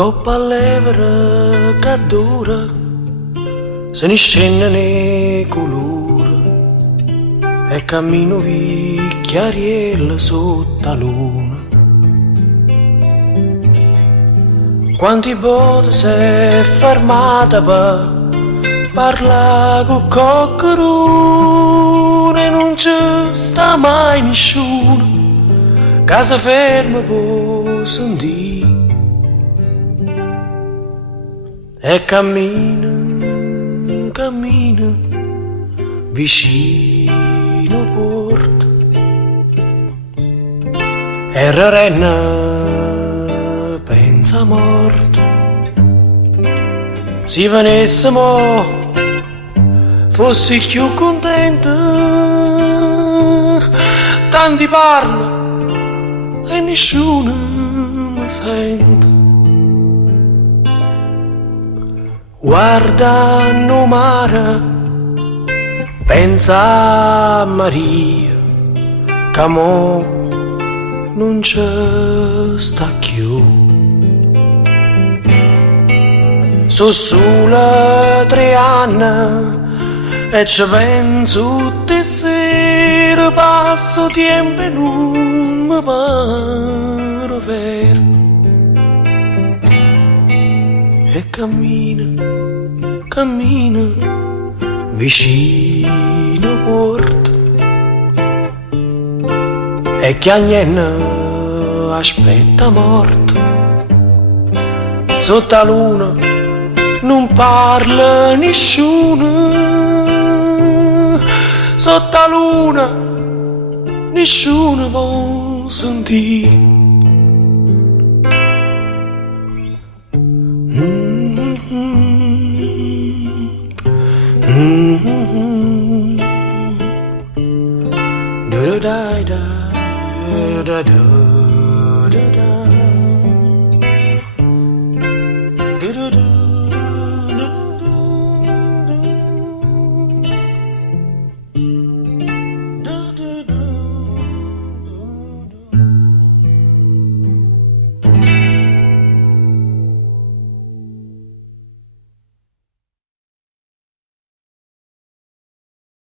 coppa levere che dura, se ne scendono i colori e cammino vi chiariella sotto la luna. Quanti bote si è fermata per parlare con qualcuno e non ci sta mai nessuno, casa ferma può sentire. E cammina, cammina, vicino porta. E Rarenna pensa morta. Se venissimo, fossi più contenta. Tanti parla e nessuno mi sente. Guardano mare, pensa a Maria, che mo non ci sta più. Sono solo 3 anni e ci penso tutte sere, passo tempo e non mi pare vero. E cammina, cammina, vicino porta. E chiagnenna aspetta morta. Sotto la luna non parla nessuno. Sotto la luna nessuno può sentire. Da da da da da da da.